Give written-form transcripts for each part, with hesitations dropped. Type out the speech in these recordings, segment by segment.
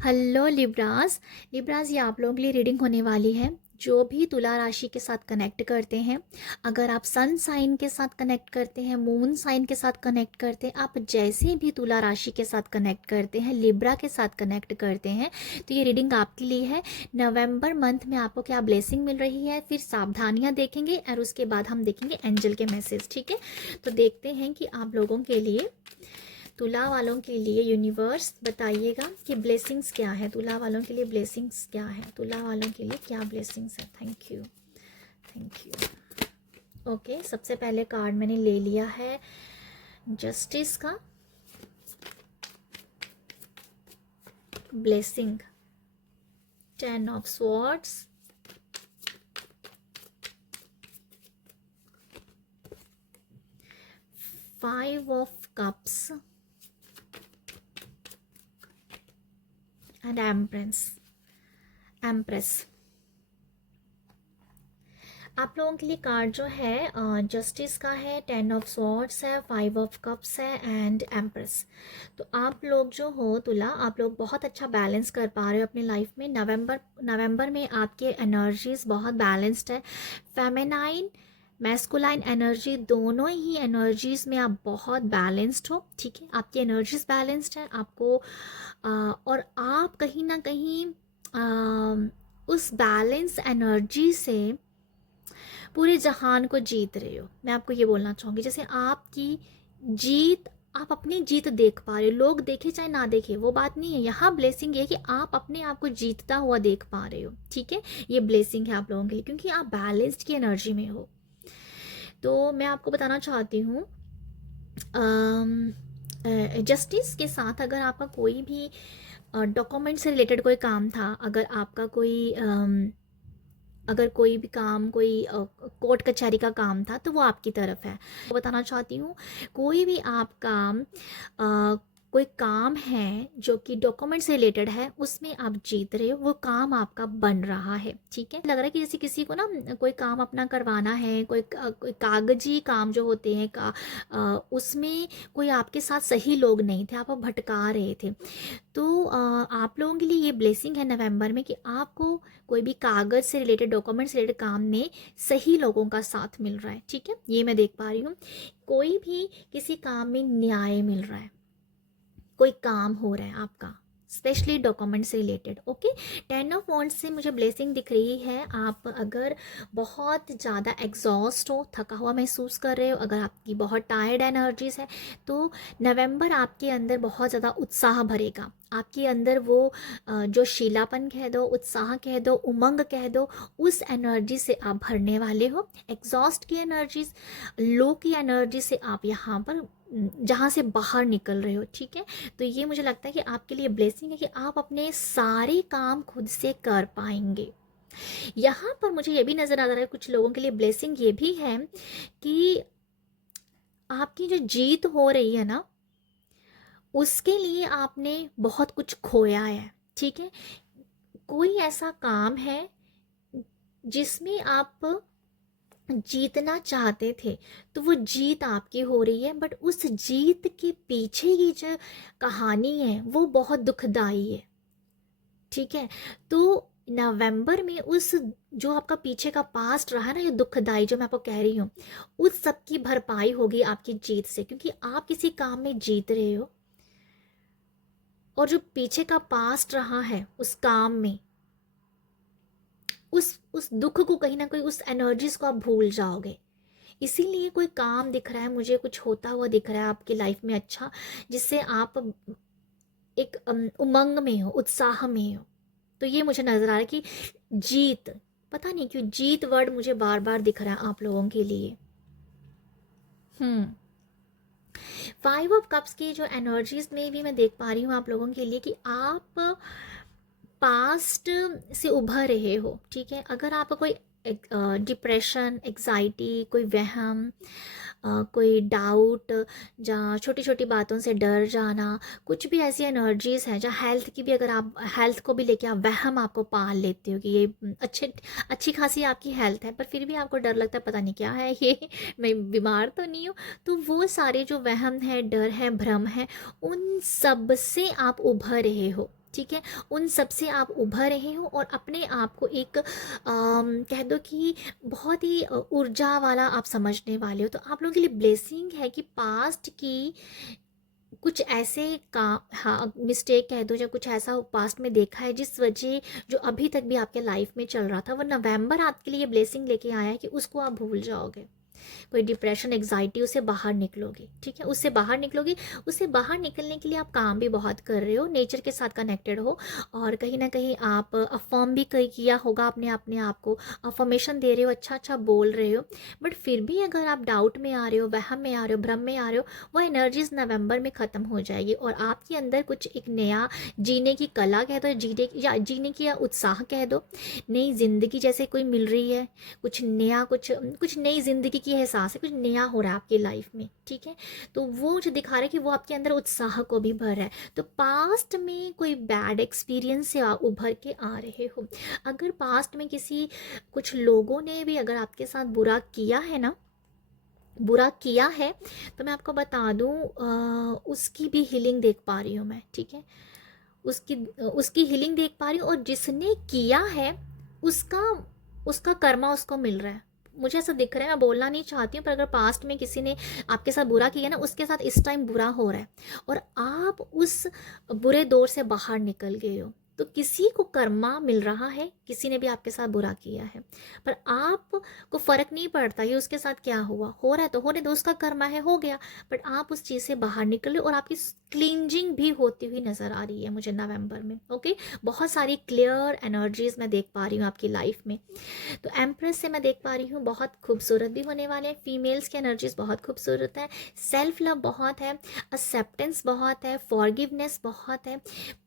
Hello Libras. Libras, ये आप लोगों के लिए रीडिंग होने वाली है जो भी तुला राशि के साथ कनेक्ट करते हैं। अगर आप सन साइन के साथ कनेक्ट करते हैं, मून साइन के साथ कनेक्ट करते हैं, आप जैसे भी तुला राशि के साथ कनेक्ट करते हैं, लिब्रा के साथ कनेक्ट करते हैं, तो ये रीडिंग आपके लिए है। नवंबर मंथ में आपको क्या ब्लेसिंग मिल रही है, फिर सावधानियां देखेंगे और उसके बाद हम देखेंगे एंजल के मैसेज। ठीक है, तो देखते हैं कि आप लोगों के लिए, तुला वालों के लिए यूनिवर्स बताइएगा कि ब्लेसिंग्स क्या है। तुला वालों के लिए ब्लेसिंग्स क्या है, तुला वालों के लिए क्या ब्लेसिंग्स है। Thank you, thank you. Okay, सबसे पहले कार्ड मैंने ले लिया है जस्टिस का blessing, 10 of swords, 5 of cups and empress. आप लोगों के लिए कार्ड जो है जस्टिस का है, 10 ऑफ स्वॉर्ड्स है, 5 ऑफ कप्स है एंड एम्प्रेस। तो आप लोग जो हो तुला, आप लोग बहुत अच्छा बैलेंस कर पा रहे हो अपनी लाइफ में। नवंबर में आपके एनर्जीज बहुत बैलेंस्ड है। फेमिनाइन मैस्कुलाइन एनर्जी, दोनों ही एनर्जीज में आप बहुत बैलेंस्ड हो। ठीक है, आपकी एनर्जीज बैलेंस्ड है आपको और आप कहीं ना कहीं उस बैलेंस एनर्जी से पूरे जहान को जीत रहे हो। मैं आपको ये बोलना चाहूँगी, जैसे आपकी जीत, आप अपनी जीत देख पा रहे हो। लोग देखे चाहे ना देखे वो बात नहीं है। यहाँ ब्लेसिंग ये है कि आप अपने आप को जीतता हुआ देख पा रहे हो। ठीक है, ये ब्लेसिंग है आप लोगों के लिए क्योंकि आप बैलेंस्ड की एनर्जी में हो। तो मैं आपको बताना चाहती हूँ जस्टिस के साथ, अगर आपका कोई भी डॉक्यूमेंट से रिलेटेड कोई काम था, अगर आपका कोई अगर कोई भी काम, कोई कोर्ट कचहरी का काम था, तो वो आपकी तरफ है। तो बताना चाहती हूँ, कोई भी आप काम कोई काम है जो कि डॉक्यूमेंट से रिलेटेड है, उसमें आप जीत रहे हो, वो काम आपका बन रहा है। ठीक है, लग रहा है कि जैसे किसी को ना कोई काम अपना करवाना है, कोई कागजी काम जो होते हैं उसमें कोई आपके साथ सही लोग नहीं थे, आप भटका रहे थे। तो आप लोगों के लिए ये ब्लेसिंग है नवंबर में कि आपको कोई भी कागज से रिलेटेड, डॉक्यूमेंट से रिलेटेड काम में सही लोगों का साथ मिल रहा है। ठीक है, ये मैं देख पा रही हूँ। कोई भी किसी काम में न्याय मिल रहा है, कोई काम हो रहा है आपका, स्पेशली डॉक्यूमेंट से रिलेटेड। ओके, 10 ऑफ वॉन्ड्स से मुझे ब्लेसिंग दिख रही है। आप अगर बहुत ज़्यादा एग्जॉस्ट हो, थका हुआ महसूस कर रहे हो, अगर आपकी बहुत टायर्ड एनर्जीज है, तो नवंबर आपके अंदर बहुत ज़्यादा उत्साह भरेगा। आपके अंदर वो जो शीलापन कह दो, उत्साह कह दो, उमंग कह दो, उस एनर्जी से आप भरने वाले हो। एग्जॉस्ट की एनर्जीज, लो की एनर्जी से आप यहाँ पर जहाँ से बाहर निकल रहे हो। ठीक है, तो ये मुझे लगता है कि आपके लिए ब्लेसिंग है कि आप अपने सारे काम खुद से कर पाएंगे। यहाँ पर मुझे ये भी नज़र आ रहा है, कुछ लोगों के लिए ब्लेसिंग ये भी है कि आपकी जो जीत हो रही है ना, उसके लिए आपने बहुत कुछ खोया है। ठीक है, कोई ऐसा काम है जिसमें आप जीतना चाहते थे, तो वो जीत आपकी हो रही है, बट उस जीत के पीछे की जो कहानी है वो बहुत दुखदाई है। ठीक है, तो नवंबर में उस जो आपका पीछे का पास्ट रहा ना, ये दुखदाई जो मैं आपको कह रही हूँ, उस सब की भरपाई होगी आपकी जीत से, क्योंकि आप किसी काम में जीत रहे हो और जो पीछे का पास्ट रहा है उस काम में, उस दुख को कहीं ना कहीं, उस एनर्जीज को आप भूल जाओगे। इसीलिए कोई काम दिख रहा है मुझे, कुछ होता हुआ दिख रहा है आपकी लाइफ में अच्छा, जिससे आप एक उमंग में हो, उत्साह में हो। तो ये मुझे नजर आ रहा है कि जीत, पता नहीं क्यों जीत वर्ड मुझे बार बार दिख रहा है आप लोगों के लिए। 5 ऑफ कप्स की जो एनर्जीज में भी मैं देख पा रही हूँ आप लोगों के लिए कि आप पास्ट से उभर रहे हो। ठीक है, अगर आपका कोई डिप्रेशन, एग्जाइटी, कोई वहम, कोई डाउट, जहाँ छोटी छोटी बातों से डर जाना, कुछ भी ऐसी एनर्जीज हैं, जहाँ हेल्थ की भी, अगर आप हेल्थ को भी लेके आप वहम आपको पाल लेते हो कि ये अच्छी खासी आपकी हेल्थ है, पर फिर भी आपको डर लगता है पता नहीं क्या है ये मैं बीमार तो नहीं हूँ। तो वो सारे जो वहम है, डर है, भ्रम है, उन सब से आप उभर रहे हो। ठीक है, उन सब से आप उभर रहे हो और अपने आप को एक कह दो कि बहुत ही ऊर्जा वाला आप समझने वाले हो। तो आप लोगों के लिए ब्लेसिंग है कि पास्ट की कुछ ऐसे काम, हाँ मिस्टेक कह दो, या कुछ ऐसा पास्ट में देखा है जिस वजह जो अभी तक भी आपके लाइफ में चल रहा था, वो नवंबर आपके लिए ब्लेसिंग लेके आया है कि उसको आप भूल जाओगे। कोई डिप्रेशन, एग्जाइटी, उससे बाहर निकलोगी। ठीक है, उससे बाहर निकलोगी। उससे बाहर निकलने के लिए आप काम भी बहुत कर रहे हो, नेचर के साथ कनेक्टेड हो, और कहीं ना कहीं आप अफर्म भी कहीं किया होगा अपने अपने आप को, अफर्मेशन दे रहे हो, अच्छा अच्छा बोल रहे हो। बट फिर भी अगर आप डाउट में आ रहे हो, वहम में आ रहे हो, भ्रम में आ रहे हो, वो एनर्जीज नवंबर में ख़त्म हो जाएगी और आपके अंदर कुछ एक नया जीने की कला कह दो, जीने की या उत्साह कह दो, नई जिंदगी जैसे कोई मिल रही है, कुछ नया, कुछ कुछ नई जिंदगी की एहसास है, कुछ नया हो रहा है आपकी लाइफ में। ठीक है, तो वो जो दिखा रहा है कि वो आपके अंदर उत्साह को भी भर रहा है। तो पास्ट में कोई बैड एक्सपीरियंस से आप उभर के आ रहे हो। अगर पास्ट में किसी कुछ लोगों ने भी अगर आपके साथ बुरा किया है ना, बुरा किया है, तो मैं आपको बता दूं उसकी भी हीलिंग देख पा रही हूँ मैं। ठीक है, उसकी उसकी हीलिंग देख पा रही हूँ, और जिसने किया है उसका उसका कर्मा उसको मिल रहा है। मुझे ऐसा दिख रहा है, मैं बोलना नहीं चाहती हूँ, पर अगर पास्ट में किसी ने आपके साथ बुरा किया ना, उसके साथ इस टाइम बुरा हो रहा है और आप उस बुरे दौर से बाहर निकल गए हो। तो किसी को कर्मा मिल रहा है, किसी ने भी आपके साथ बुरा किया है, पर आप को फर्क नहीं पड़ता ये उसके साथ क्या हुआ, हो रहा है तो होने दो, उसका कर्मा है, हो गया। बट आप उस चीज़ से बाहर निकले और आपकी क्लींजिंग भी होती हुई नज़र आ रही है मुझे नवंबर में। ओके, बहुत सारी क्लियर एनर्जीज मैं देख पा रही हूँ आपकी लाइफ में। तो एम्प्रेस से मैं देख पा रही हूँ बहुत खूबसूरत भी होने वाले हैं, फीमेल्स की एनर्जीज बहुत खूबसूरत है, सेल्फ लव बहुत है, एक्सेप्टेंस बहुत है, फॉरगिवनेस बहुत है,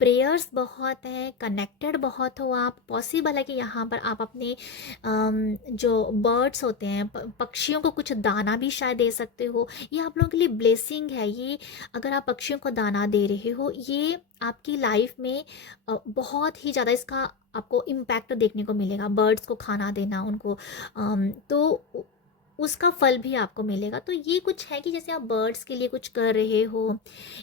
प्रेयर्स बहुत है, कनेक्टेड बहुत हो आप। पॉसिबल है कि यहाँ पर आप अपने जो बर्ड्स होते हैं, पक्षियों को कुछ दाना भी शायद दे सकते हो। ये आप लोगों के लिए ब्लेसिंग है। ये अगर आप पक्षियों को दाना दे रहे हो, ये आपकी लाइफ में बहुत ही ज़्यादा इसका आपको इम्पैक्ट देखने को मिलेगा। बर्ड्स को खाना देना उनको, तो उसका फल भी आपको मिलेगा। तो ये कुछ है कि जैसे आप बर्ड्स के लिए कुछ कर रहे हो,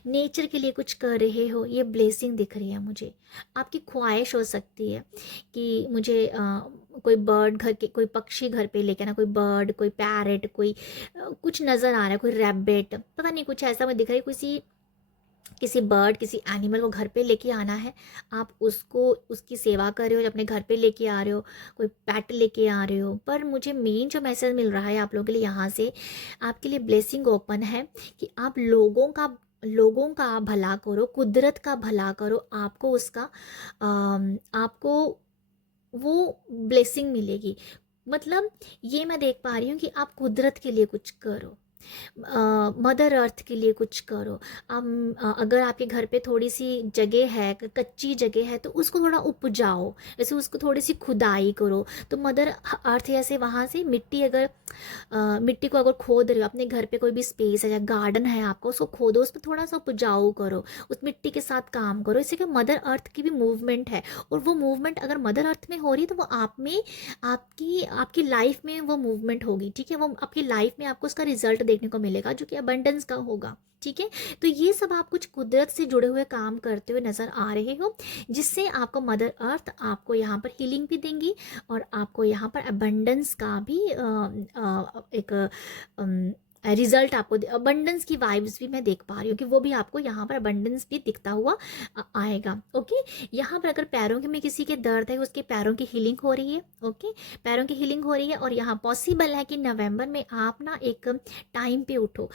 नेचर के लिए कुछ कर रहे हो, ये ब्लेसिंग दिख रही है मुझे। आपकी ख्वाहिश हो सकती है कि मुझे कोई बर्ड घर के, कोई पक्षी घर पे लेके आना, कोई बर्ड, कोई पैरेट, कोई कुछ नज़र आ रहा है, कोई रैबिट, पता नहीं कुछ ऐसा मुझे दिख रहा है, किसी बर्ड, किसी एनिमल को घर पे लेके आना है। आप उसको, उसकी सेवा कर रहे हो, अपने घर पे लेके आ रहे हो, कोई पेट लेके आ रहे हो। पर मुझे मेन जो मैसेज मिल रहा है आप लोगों के लिए यहाँ से, आपके लिए ब्लेसिंग ओपन है कि आप लोगों का भला करो, कुदरत का भला करो, आपको उसका आपको वो ब्लेसिंग मिलेगी। मतलब ये मैं देख पा रही हूँ कि आप कुदरत के लिए कुछ करो, मदर अर्थ के लिए कुछ करो। अगर आपके घर पे थोड़ी सी जगह है, कच्ची जगह है, तो उसको थोड़ा उपजाओ, जैसे उसको थोड़ी सी खुदाई करो। तो मदर अर्थ ऐसे वहाँ से मिट्टी, अगर मिट्टी को अगर खोद रहे हो, अपने घर पे कोई भी स्पेस है या गार्डन है आपको, उसको खोदो, उस पर थोड़ा सा उपजाऊ करो, उस मिट्टी के साथ काम करो। इससे क्या, मदर अर्थ की भी मूवमेंट है, और वो मूवमेंट अगर मदर अर्थ में हो रही है तो वो आप में, आपकी आपकी लाइफ में वो मूवमेंट होगी। ठीक है, वो आपकी लाइफ में आपको उसका रिजल्ट देखने को मिलेगा जो कि अबंडेंस का होगा। ठीक है, तो ये सब आप कुछ कुदरत से जुड़े हुए काम करते हुए नजर आ रहे हो, जिससे आपको मदर अर्थ आपको यहाँ पर हीलिंग भी देंगी, और आपको यहाँ पर अबंडेंस का भी एक रिजल्ट आपको, अबंडेंस की वाइब्स भी मैं देख पा रही हूँ कि वो भी आपको यहाँ पर अबंडेंस भी दिखता हुआ आएगा। ओके, यहाँ पर अगर पैरों के में किसी के दर्द है, उसके पैरों की हीलिंग हो रही है। ओके, पैरों की हीलिंग हो रही है, और यहाँ पॉसिबल है कि नवंबर में आप ना एक टाइम पे उठो।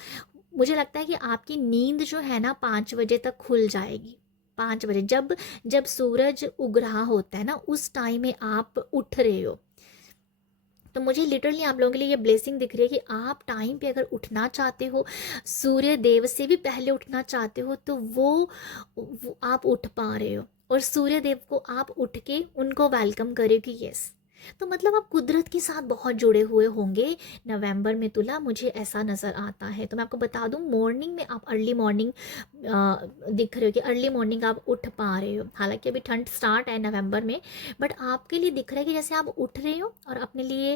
मुझे लगता है कि आपकी नींद जो है ना 5 बजे तक खुल जाएगी। 5 बजे, जब जब सूरज उग रहा होता है ना, उस टाइम में आप उठ रहे हो। तो मुझे लिटरली आप लोगों के लिए ये ब्लेसिंग दिख रही है कि आप टाइम पे अगर उठना चाहते हो, सूर्य देव से भी पहले उठना चाहते हो, तो वो आप उठ पा रहे हो, और सूर्य देव को आप उठ के उनको वेलकम करें कि यस। तो मतलब आप कुदरत के साथ बहुत जुड़े हुए होंगे नवंबर में, तुला, मुझे ऐसा नज़र आता है। तो मैं आपको बता दूं, मॉर्निंग में आप अर्ली मॉर्निंग दिख रहे हो कि अर्ली मॉर्निंग आप उठ पा रहे हो। हालांकि अभी ठंड स्टार्ट है नवंबर में, बट आपके लिए दिख रहा है कि जैसे आप उठ रहे हो और अपने लिए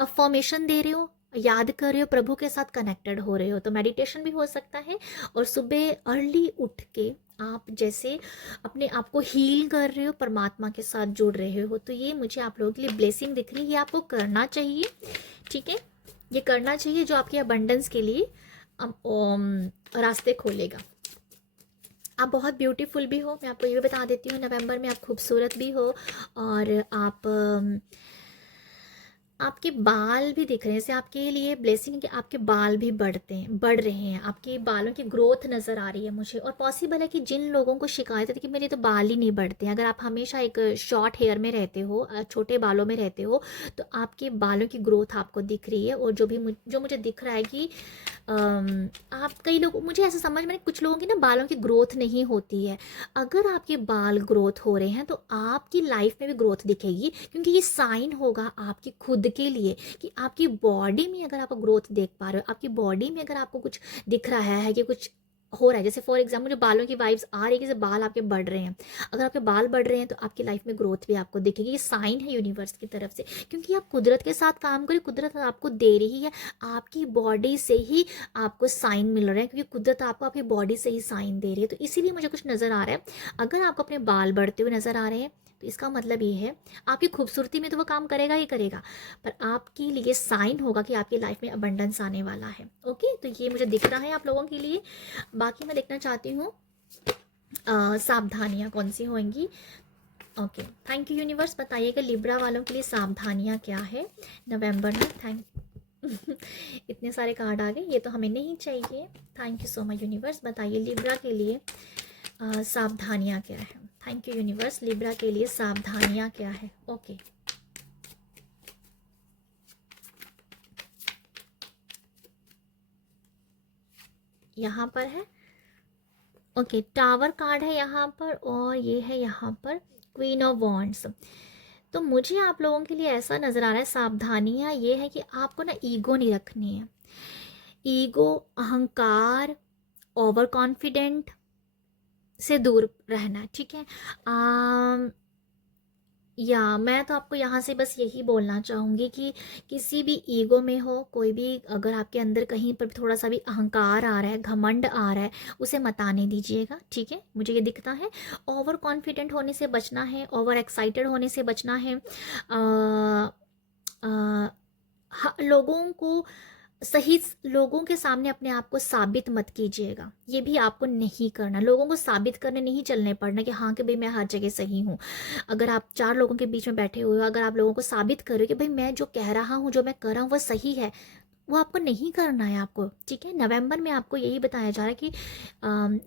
अफर्मेशन दे रहे हो, याद कर रहे हो, प्रभु के साथ कनेक्टेड हो रहे हो, तो मेडिटेशन भी हो सकता है। और सुबह अर्ली उठ के आप जैसे अपने आप को हील कर रहे हो, परमात्मा के साथ जुड़ रहे हो, तो ये मुझे आप लोगों के लिए ब्लेसिंग दिख रही है, ये आपको करना चाहिए। ठीक है, ये करना चाहिए जो आपके अबंडेंस के लिए रास्ते खोलेगा। आप बहुत ब्यूटीफुल भी हो, मैं आपको ये भी बता देती हूँ, नवंबर में आप खूबसूरत भी हो। और आपके बाल भी दिख रहे हैं, जैसे आपके लिए ब्लेसिंग है कि आपके बाल भी बढ़ रहे हैं, आपके बालों की ग्रोथ नज़र आ रही है मुझे। और पॉसिबल है कि जिन लोगों को शिकायत है कि मेरे तो बाल ही नहीं बढ़ते हैं, अगर आप हमेशा एक शॉर्ट हेयर में रहते हो, छोटे बालों में रहते हो, तो आपके बालों की ग्रोथ आपको दिख रही है। और जो मुझे दिख रहा है कि आप कई लोग, मुझे ऐसा समझ में कुछ लोगों की ना बालों की ग्रोथ नहीं होती है। अगर आपके बाल ग्रोथ हो रहे हैं तो आपकी लाइफ में भी ग्रोथ दिखेगी, क्योंकि ये साइन होगा आपकी खुद के लिए कि आपकी बॉडी में अगर आप ग्रोथ देख पा रहे हो, आपकी बॉडी में अगर आपको कुछ दिख रहा है कि कुछ हो रहा है, जैसे फॉर एग्जाम्पल मुझे बालों की वाइब्स आ रही है कि जैसे बाल आपके बढ़ रहे हैं, अगर आपके बाल बढ़ रहे हैं तो आपकी लाइफ में ग्रोथ भी आपको दिखेगी। ये साइन है यूनिवर्स की तरफ से, क्योंकि आप कुदरत के साथ काम करें, कुदरत आपको दे रही है, आपकी बॉडी से ही आपको साइन मिल रहे हैं, क्योंकि कुदरत आपको आपकी बॉडी से ही साइन दे रही है। तो इसीलिए मुझे कुछ नज़र आ रहा है, अगर आपको अपने बाल बढ़ते हुए नज़र आ रहे हैं तो इसका मतलब ये है आपकी खूबसूरती में तो वो काम करेगा ही करेगा, पर आपके लिए साइन होगा कि आपकी लाइफ में अबंडेंस आने वाला है। ओके, तो ये मुझे दिख रहा है आप लोगों के लिए। बाकी मैं देखना चाहती हूँ सावधानियाँ कौन सी होंगी। Okay, thank you universe. बताइएगा लिब्रा वालों के लिए सावधानियाँ क्या है नवंबर में। इतने सारे कार्ड आ गए, ये तो हमें नहीं चाहिए। Thank you so much universe. बताइए लिब्रा के लिए सावधानियाँ क्या है। थैंक यू यूनिवर्स, लिब्रा के लिए सावधानियाँ क्या है। ओके, यहाँ पर है। ओके, टावर कार्ड है यहाँ पर, और ये है यहाँ पर क्वीन ऑफ वॉन्ड्स। तो मुझे आप लोगों के लिए ऐसा नज़र आ रहा है, सावधानियाँ ये है कि आपको ना ईगो नहीं रखनी है। ईगो, अहंकार, ओवर कॉन्फिडेंट से दूर रहना है। ठीक है, या मैं तो आपको यहाँ से बस यही बोलना चाहूँगी कि किसी भी ईगो में हो, कोई भी अगर आपके अंदर कहीं पर भी थोड़ा सा भी अहंकार आ रहा है, घमंड आ रहा है, उसे मत आने दीजिएगा। ठीक है, मुझे ये दिखता है। ओवर कॉन्फिडेंट होने से बचना है, ओवर एक्साइटेड होने से बचना है। लोगों को सही, लोगों के सामने अपने आप को साबित मत कीजिएगा, ये भी आपको नहीं करना। लोगों को साबित करने नहीं चलने पड़ना कि हाँ कि भाई मैं हर जगह सही हूँ। अगर आप 4 लोगों के बीच में बैठे हुए हो, अगर आप लोगों को साबित करो कि भाई मैं जो कह रहा हूँ, जो मैं कर रहा हूँ वो सही है, वो आपको नहीं करना है आपको। ठीक है, नवंबर में आपको यही बताया जा रहा है कि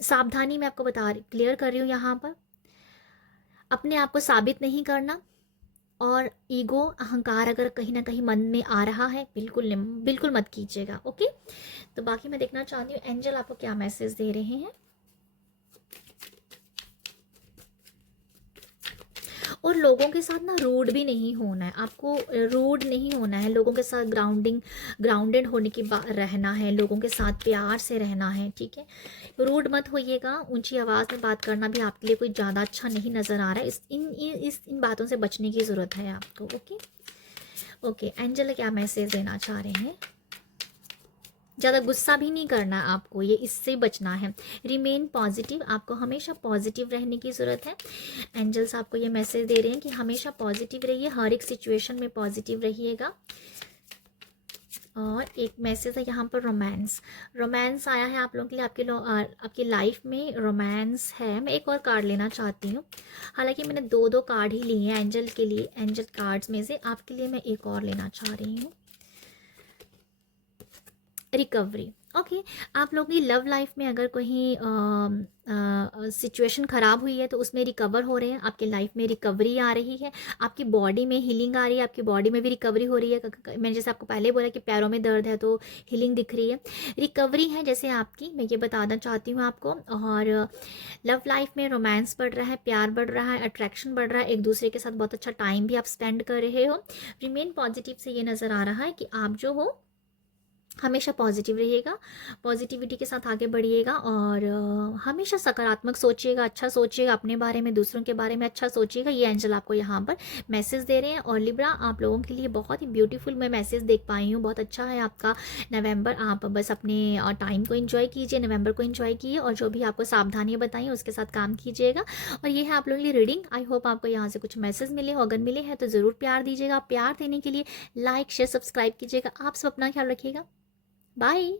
सावधानी मैं आपको क्लियर कर रही हूँ यहाँ पर, अपने आप को साबित नहीं करना। और ईगो, अहंकार अगर कहीं ना कहीं मन में आ रहा है, बिल्कुल मत कीजिएगा। ओके, तो बाकी मैं देखना चाहती हूँ एंजल आपको क्या मैसेज दे रहे हैं। और लोगों के साथ ना रूड भी नहीं होना है आपको, रूड नहीं होना है लोगों के साथ, ग्राउंडेड होने की रहना है, लोगों के साथ प्यार से रहना है। ठीक है, रूड मत होइएगा, ऊंची आवाज़ में बात करना भी आपके लिए कोई ज़्यादा अच्छा नहीं नज़र आ रहा है। इन बातों से बचने की ज़रूरत है आपको। ओके ओके, एंजल क्या मैसेज देना चाह रहे हैं। ज़्यादा गुस्सा भी नहीं करना आपको, ये इससे बचना है। रिमेन पॉजिटिव, आपको हमेशा पॉजिटिव रहने की ज़रूरत है। एंजल्स आपको ये मैसेज दे रहे हैं कि हमेशा पॉजिटिव रहिए, हर एक सिचुएशन में पॉजिटिव रहिएगा। और एक मैसेज है यहाँ पर रोमांस आया है आप लोगों के लिए, आपकी लाइफ में रोमांस है। मैं एक और कार्ड लेना चाहती हूँ, हालांकि मैंने दो कार्ड ही लिए हैं एंजल के लिए, एंजल कार्ड्स में से आपके लिए मैं एक और लेना चाह रही हूँ। रिकवरी। ओके, आप लोगों की लव लाइफ में अगर कोई सिचुएशन ख़राब हुई है तो उसमें रिकवर हो रहे हैं, आपकी लाइफ में रिकवरी आ रही है, आपकी बॉडी में हीलिंग आ रही है, आपकी बॉडी में भी रिकवरी हो रही है। मैंने जैसे आपको पहले बोला कि पैरों में दर्द है तो हीलिंग दिख रही है, रिकवरी है जैसे आपकी, मैं ये बताना चाहती हूँ आपको। और लव लाइफ में रोमांस बढ़ रहा है, प्यार बढ़ रहा है, अट्रैक्शन बढ़ रहा है, एक दूसरे के साथ बहुत अच्छा टाइम भी आप स्पेंड कर रहे हो। रिमेन पॉजिटिव से ये नज़र आ रहा है कि आप जो हो हमेशा पॉजिटिव रहिएगा, पॉजिटिविटी के साथ आगे बढ़िएगा और हमेशा सकारात्मक सोचिएगा, अच्छा सोचिएगा, अपने बारे में, दूसरों के बारे में अच्छा सोचिएगा। ये एंजल आपको यहाँ पर मैसेज दे रहे हैं। और लिब्रा, आप लोगों के लिए बहुत ही ब्यूटीफुल मैं मैसेज देख पाई हूँ। बहुत अच्छा है आपका नवंबर। आप बस अपने टाइम को एंजॉय कीजिए, नवंबर को एंजॉय कीजिए और जो भी आपको सावधानियाँ बताई उसके साथ काम कीजिएगा। और ये है आप लोगों के लिए रीडिंग। आई होप आपको यहाँ से कुछ मैसेज मिले हो। अगर मिले हैं तो ज़रूर प्यार दीजिएगा। प्यार देने के लिए लाइक शेयर सब्सक्राइब कीजिएगा। आप सब अपना ख्याल रखिएगा। बाय।